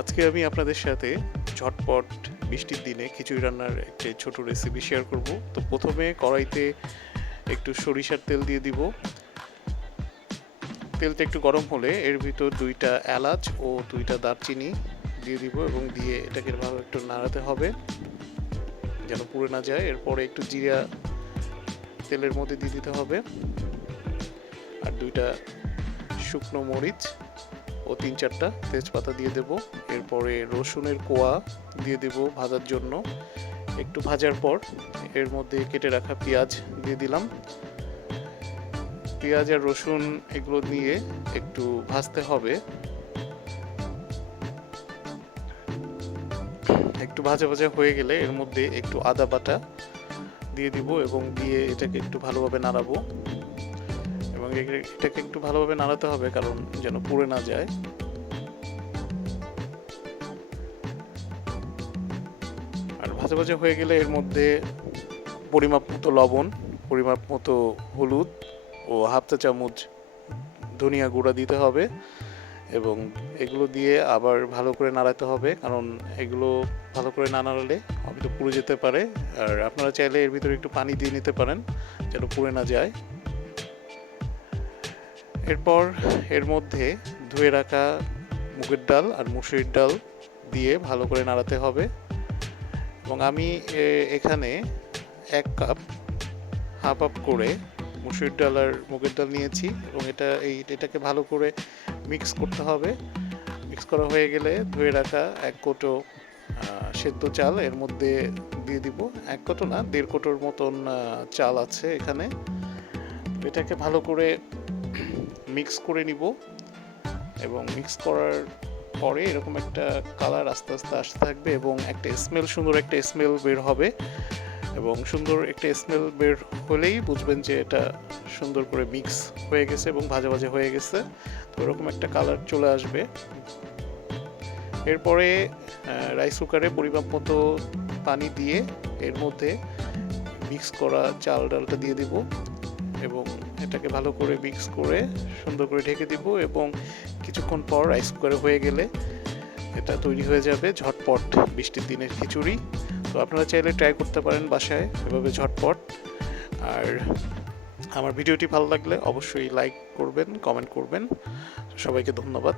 আজকে আমি আপনাদের সাথে ঝটপট বৃষ্টির দিনে খিচুড়ি রান্নার একটি ছোট রেসিপি শেয়ার করব। তো প্রথমে কড়াইতে একটু সরিষার তেল দিয়ে দিব। তেলটা একটু গরম হলে এর ভিতর 2টা এলাচ ও 2টা দারচিনি দিয়ে দিব এবং দিয়ে এটাকে ভালো একটু নাড়াতে হবে যেন পুড়ে না যায়। এরপরে একটু জিরা তেলের মধ্যে দিয়ে দিতে হবে আর 2টা শুকনো মরিচ ও 3-4টা তেজপাতা দিয়ে দেব। এরপরে রসুনের কোয়া দিয়ে দেব ভাজার জন্য। একটু ভাজার পর এর মধ্যে কেটে রাখা পেঁয়াজ দিয়ে দিলাম। পেঁয়াজ আর রসুন এগুলো দিয়ে একটু ভাজতে হবে। একটু ভাজা ভাজা হয়ে গেলে এর মধ্যে একটু আদা বাটা দিয়ে দিব এবং দিয়ে এটাকে একটু ভালোভাবে নাড়াবো এবং এটাকে একটু ভালোভাবে নাড়াতে হবে কারণ যেন পুড়ে না যায়। আর ভাজা ভাজা হয়ে গেলে এর মধ্যে পরিমাপ মতো লবণ, পরিমাপ মতো হলুদ ও হাফ চা চামচ ধনিয়া গুঁড়া দিতে হবে এবং এগুলো দিয়ে আবার ভালো করে নাড়াতে হবে কারণ এগুলো ভালো করে না নাড়ালে হয়তো পুড়ে যেতে পারে। আর আপনারা চাইলে এর ভিতরে একটু পানি দিয়ে নিতে পারেন যেন পুড়ে না যায়। এরপর এর মধ্যে ধুয়ে রাখা মুগের ডাল আর মসুরির ডাল দিয়ে ভালো করে নাড়াতে হবে এবং আমি এখানে 1 কাপ হাফ করে মসুরির ডাল আর মুগের ডাল নিয়েছি এবং এটাকে ভালো করে মিক্স করতে হবে। মিক্স করা হয়ে গেলে ধুয়ে রাখা 1 কোটো সেদ্ধ চাল এর মধ্যে দিয়ে দিব। 1 কোটো না, 1.5 কোটোর মতন চাল আছে এখানে। এটাকে ভালো করে মিক্স করে নিব এবং মিক্স করার পরে এরকম একটা কালার আস্তে আস্তে আসতে থাকবে এবং সুন্দর একটা স্মেল বের হবে এবং সুন্দর একটা স্মেল বের হলেই বুঝবেন যে এটা সুন্দর করে মিক্স হয়ে গেছে এবং ভাজা ভাজা হয়ে গেছে। তো এরকম একটা কালার চলে আসবে। এরপরে রাইস কুকারে পরিমাপ মতো পানি দিয়ে এর মধ্যে মিক্স করা চাল ডালটা দিয়ে দিব এবং এটাকে ভালো করে মিক্স করে সুন্দর করে ঢেকে দিব এবং কিছুক্ষণ পর রাইস কুকারে হয়ে গেলে এটা তৈরি হয়ে যাবে ঝটপট বৃষ্টির দিনের খিচুড়ি। তো আপনারা চাইলে ট্রাই করতে পারেন বাসায় এভাবে ঝটপট। আর আমার ভিডিওটি ভালো লাগলে অবশ্যই লাইক করবেন, কমেন্ট করবেন। সবাইকে ধন্যবাদ।